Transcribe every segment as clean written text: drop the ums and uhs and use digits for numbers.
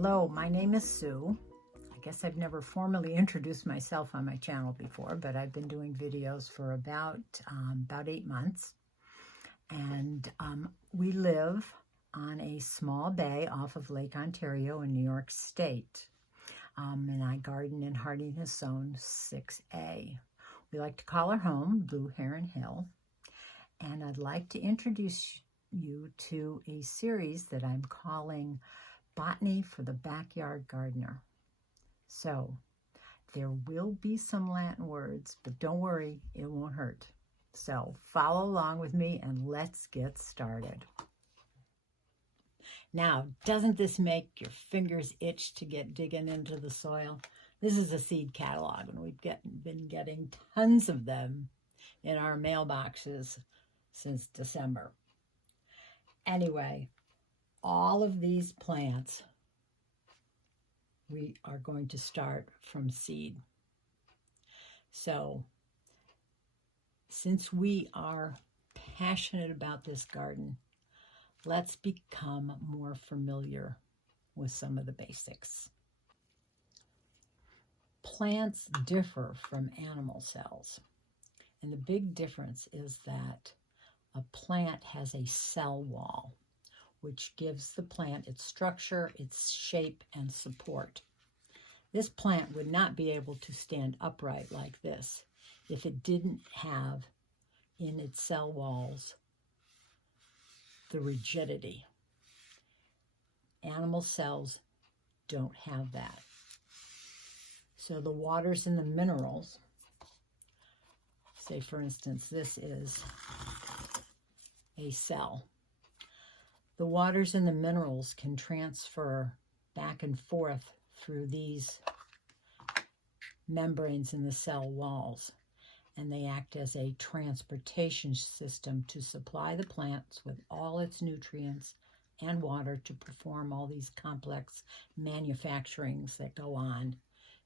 Hello, my name is Sue. I guess I've never formally introduced myself on my channel before, but I've been doing videos for about 8 months. And we live on a small bay off of Lake Ontario in New York State. And I garden in Hardiness Zone 6A. We like to call our home Blue Heron Hill. And I'd like to introduce you to a series that I'm calling Botany for the Backyard Gardener. So there will be some Latin words, but don't worry, it won't hurt. So follow along with me and let's get started. Now, doesn't this make your fingers itch to get digging into the soil? This is a seed catalog, and we've been getting tons of them in our mailboxes since December. Anyway, all of these plants, we are going to start from seed. So, since we are passionate about this garden, let's become more familiar with some of the basics. Plants differ from animal cells, and the big difference is that a plant has a cell wall, which gives the plant its structure, its shape, and support. This plant would not be able to stand upright like this if it didn't have in its cell walls the rigidity. Animal cells don't have that. So the waters and the minerals, say for instance, this is a cell. The waters and the minerals can transfer back and forth through these membranes in the cell walls, and they act as a transportation system to supply the plants with all its nutrients and water to perform all these complex manufacturings that go on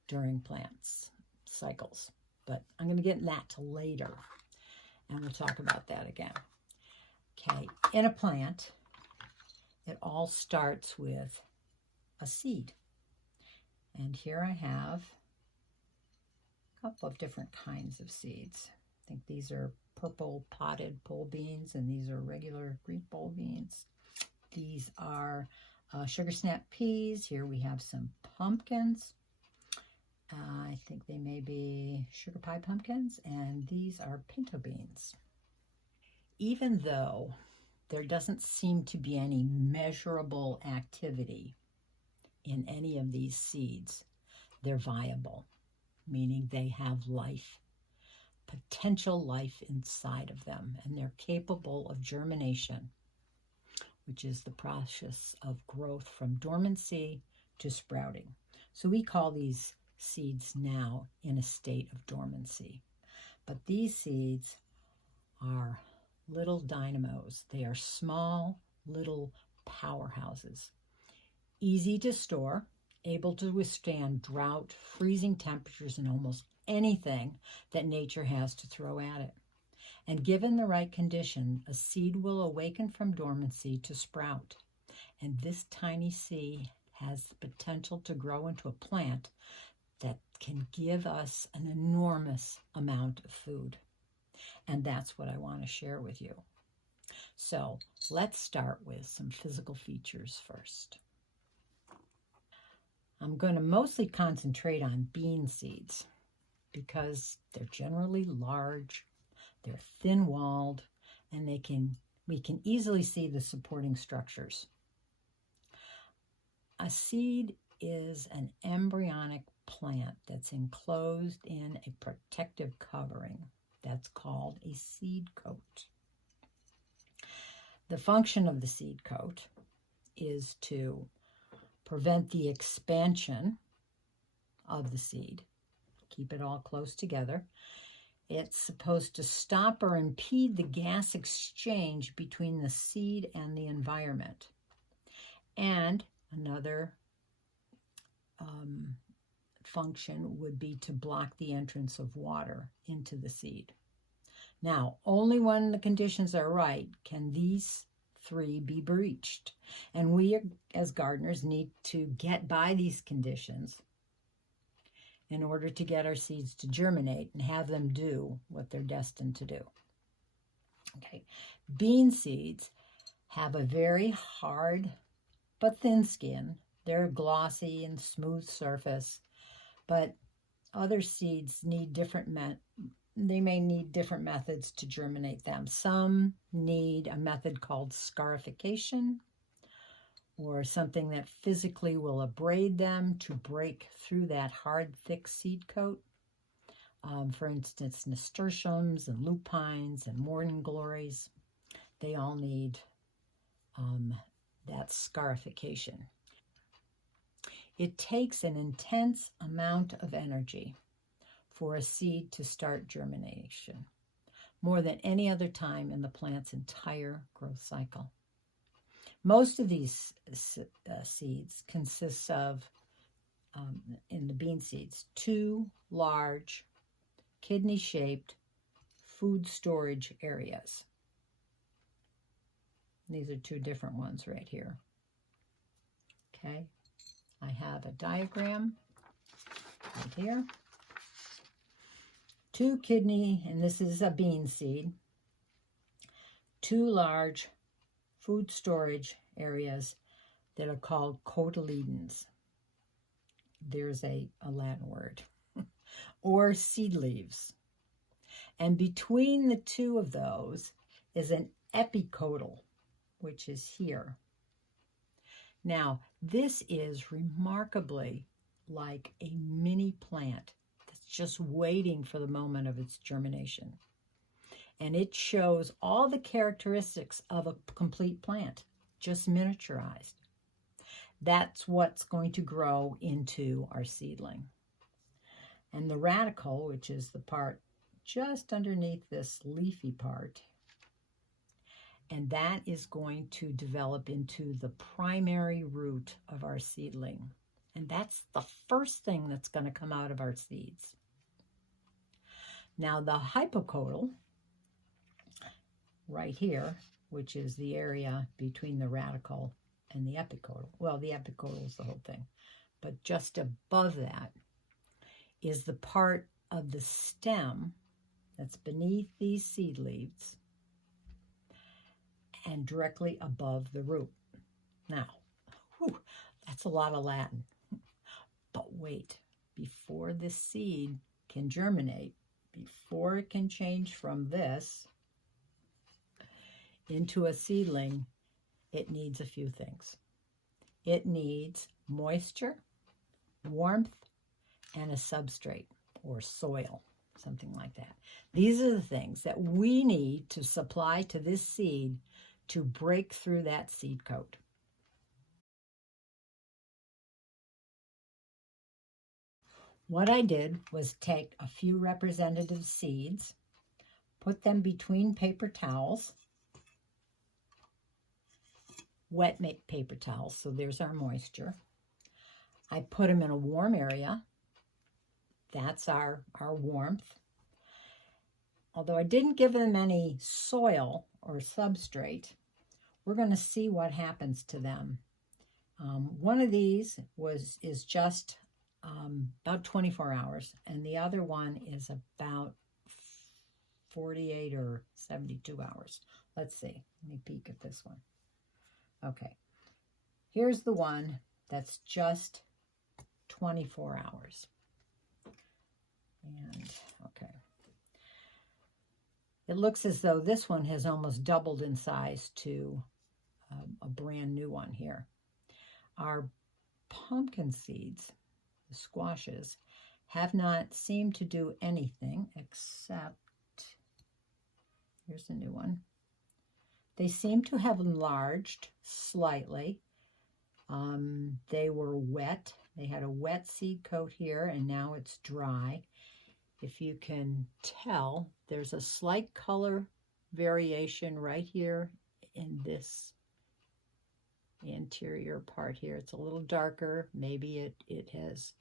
during plants cycles. But I'm going to get that to later, and we'll talk about that again. Okay, in a plant, it all starts with a seed. And here I have a couple of different kinds of seeds. I think these are purple potted pole beans, and these are regular green pole beans. These are sugar snap peas. Here we have some pumpkins. I think they may be sugar pie pumpkins, and these are pinto beans. Even though there doesn't seem to be any measurable activity in any of these seeds, they're viable, meaning they have life, potential life inside of them, and they're capable of germination, which is the process of growth from dormancy to sprouting. So we call these seeds now in a state of dormancy. But these seeds are little dynamos. They are small, little powerhouses. Easy to store, able to withstand drought, freezing temperatures, and almost anything that nature has to throw at it. And given the right condition, a seed will awaken from dormancy to sprout. And this tiny seed has the potential to grow into a plant that can give us an enormous amount of food. And that's what I want to share with you. So let's start with some physical features first. I'm going to mostly concentrate on bean seeds because they're generally large, they're thin-walled, and we can easily see the supporting structures. A seed is an embryonic plant that's enclosed in a protective covering. That's called a seed coat. The function of the seed coat is to prevent the expansion of the seed, keep it all close together. It's supposed to stop or impede the gas exchange between the seed and the environment. And another function would be to block the entrance of water into the seed. Now, only when the conditions are right can these 3 be breached. And we, as gardeners, need to get by these conditions in order to get our seeds to germinate and have them do what they're destined to do. Okay, bean seeds have a very hard but thin skin. They're glossy and smooth surface, but other seeds need they may need different methods to germinate them. Some need a method called scarification, or something that physically will abrade them to break through that hard, thick seed coat. For instance, nasturtiums and lupines and morning glories, they all need that scarification. It takes an intense amount of energy for a seed to start germination, more than any other time in the plant's entire growth cycle. Most of these seeds consist of, in the bean seeds, 2 large kidney-shaped food storage areas. These are 2 different ones right here. Okay, I have a diagram right here. 2 kidney, and this is a bean seed, 2 large food storage areas that are called cotyledons. There's a Latin word. Or seed leaves. And between the 2 of those is an epicotyl, which is here. Now, this is remarkably like a mini plant that's just waiting for the moment of its germination. And it shows all the characteristics of a complete plant, just miniaturized. That's what's going to grow into our seedling. And the radicle, which is the part just underneath this leafy part, and that is going to develop into the primary root of our seedling. And that's the first thing that's going to come out of our seeds. Now the hypocotyl, right here, which is the area between the radicle and the epicotyl. Well, the epicotyl is the whole thing. But just above that is the part of the stem that's beneath these seed leaves and directly above the root. Now, that's a lot of Latin. But wait, before this seed can germinate, before it can change from this into a seedling, it needs a few things. It needs moisture, warmth, and a substrate or soil, something like that. These are the things that we need to supply to this seed to break through that seed coat. What I did was take a few representative seeds, put them between paper towels, wet paper towels, so there's our moisture. I put them in a warm area. That's our warmth. Although I didn't give them any soil or substrate, we're going to see what happens to them. One of these is just about 24 hours, and the other one is about 48 or 72 hours. Let's see. Let me peek at this one. Okay. Here's the one that's just 24 hours. And, okay. It looks as though this one has almost doubled in size to a brand new one here. Our pumpkin seeds, the squashes, have not seemed to do anything except, here's a new one. They seem to have enlarged slightly. They were wet. They had a wet seed coat here, and now it's dry. If you can tell, there's a slight color variation right here in this interior part here. It's a little darker. Maybe it has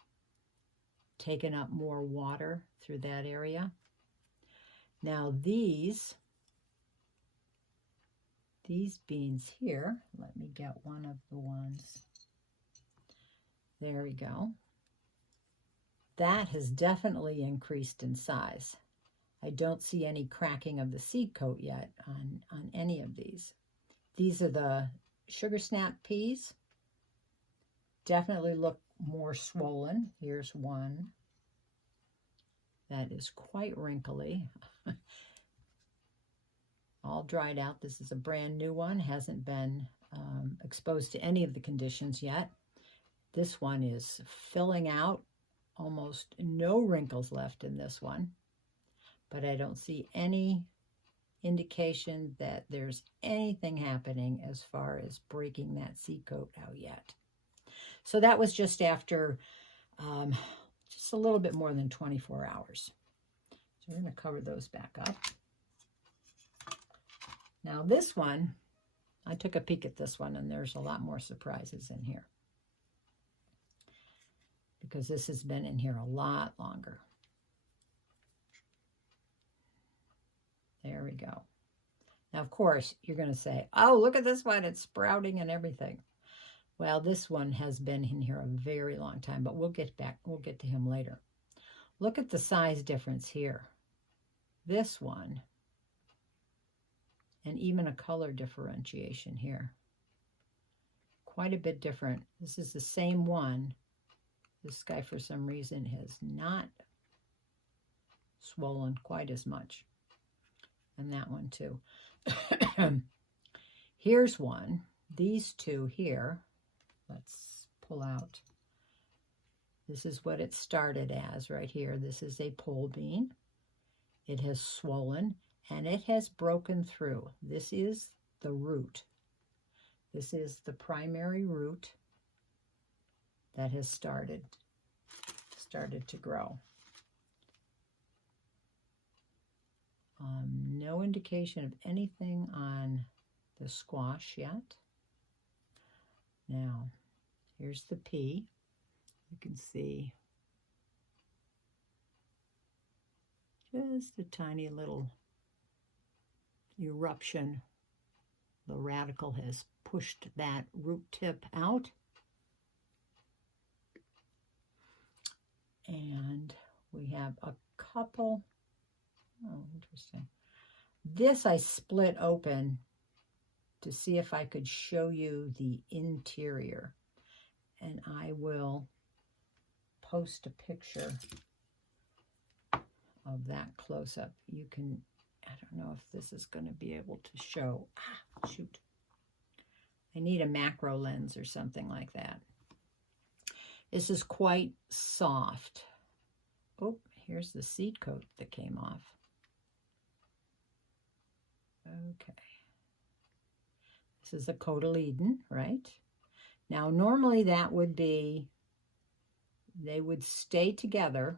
taken up more water through that area. Now these these beans here, let me get one of the ones. There we go. That has definitely increased in size. I don't see any cracking of the seed coat yet on any of these. These are the sugar snap peas. Definitely look more swollen. Here's one that is quite wrinkly. All dried out. This is a brand new one. Hasn't been exposed to any of the conditions yet. This one is filling out. Almost no wrinkles left in this one. But I don't see any indication that there's anything happening as far as breaking that seed coat out yet. So that was just after just a little bit more than 24 hours. So we're going to cover those back up. Now this one, I took a peek at this one, and there's a lot more surprises in here, because this has been in here a lot longer. There we go. Now, of course, you're going to say, oh, look at this one. It's sprouting and everything. Well, this one has been in here a very long time, but we'll get to him later. Look at the size difference here. This one, and even a color differentiation here. Quite a bit different. This is the same one. This guy, for some reason, has not swollen quite as much. And that one, too. Here's one. These two here. Let's pull out. This is what it started as right here. This is a pole bean. It has swollen, and it has broken through. This is the root. This is the primary root that has started to grow. No indication of anything on the squash yet. Now, here's the pea. You can see just a tiny little eruption. The radical has pushed that root tip out. And we have a couple. Oh, interesting. This I split open to see if I could show you the interior. And I will post a picture of that close-up. You can, I don't know if this is going to be able to show. Ah, shoot. I need a macro lens or something like that. This is quite soft. Oh, here's the seed coat that came off. Okay. This is a cotyledon, right? Now, normally that would be, they would stay together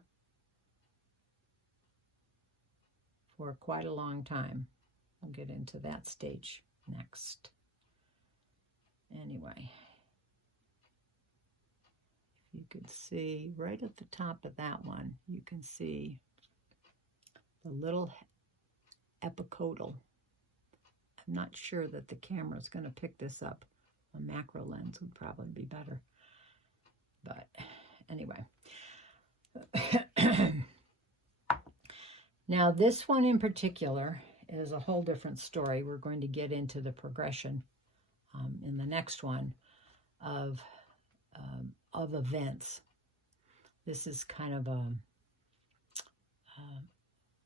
for quite a long time. We'll get into that stage next. Anyway, if you could see right at the top of that one, you can see the little epicotyl. I'm not sure that the camera is going to pick this up. A macro lens would probably be better. But anyway. Now this one in particular is a whole different story. We're going to get into the progression in the next one of events. This is kind of a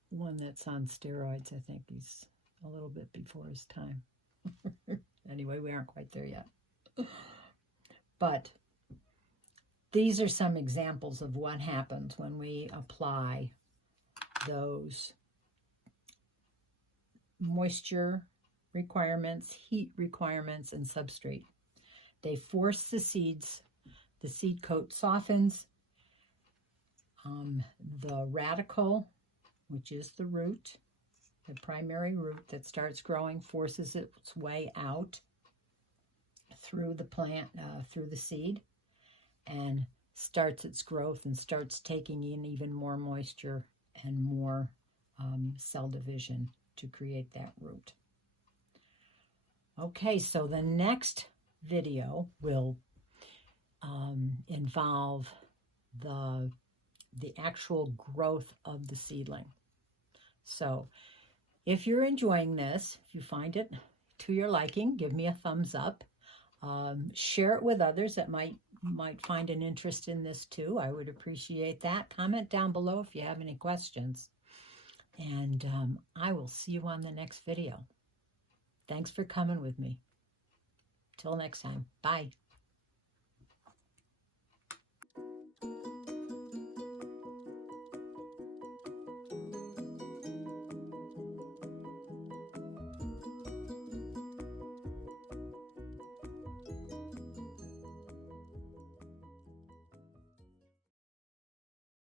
one that's on steroids. I think he's a little bit before his time. Anyway, we aren't quite there yet. But these are some examples of what happens when we apply those moisture requirements, heat requirements, and substrate. They force the seeds, the seed coat softens. The radical, which is the root, the primary root that starts growing, forces its way out through the plant, through the seed, and starts its growth and starts taking in even more moisture and more cell division to create that root. Okay, so the next video will involve the actual growth of the seedling. So if you're enjoying this, if you find it to your liking, give me a thumbs up. Share it with others that might find an interest in this too. I would appreciate that. Comment down below if you have any questions. And I will see you on the next video. Thanks for coming with me. Till next time. Bye.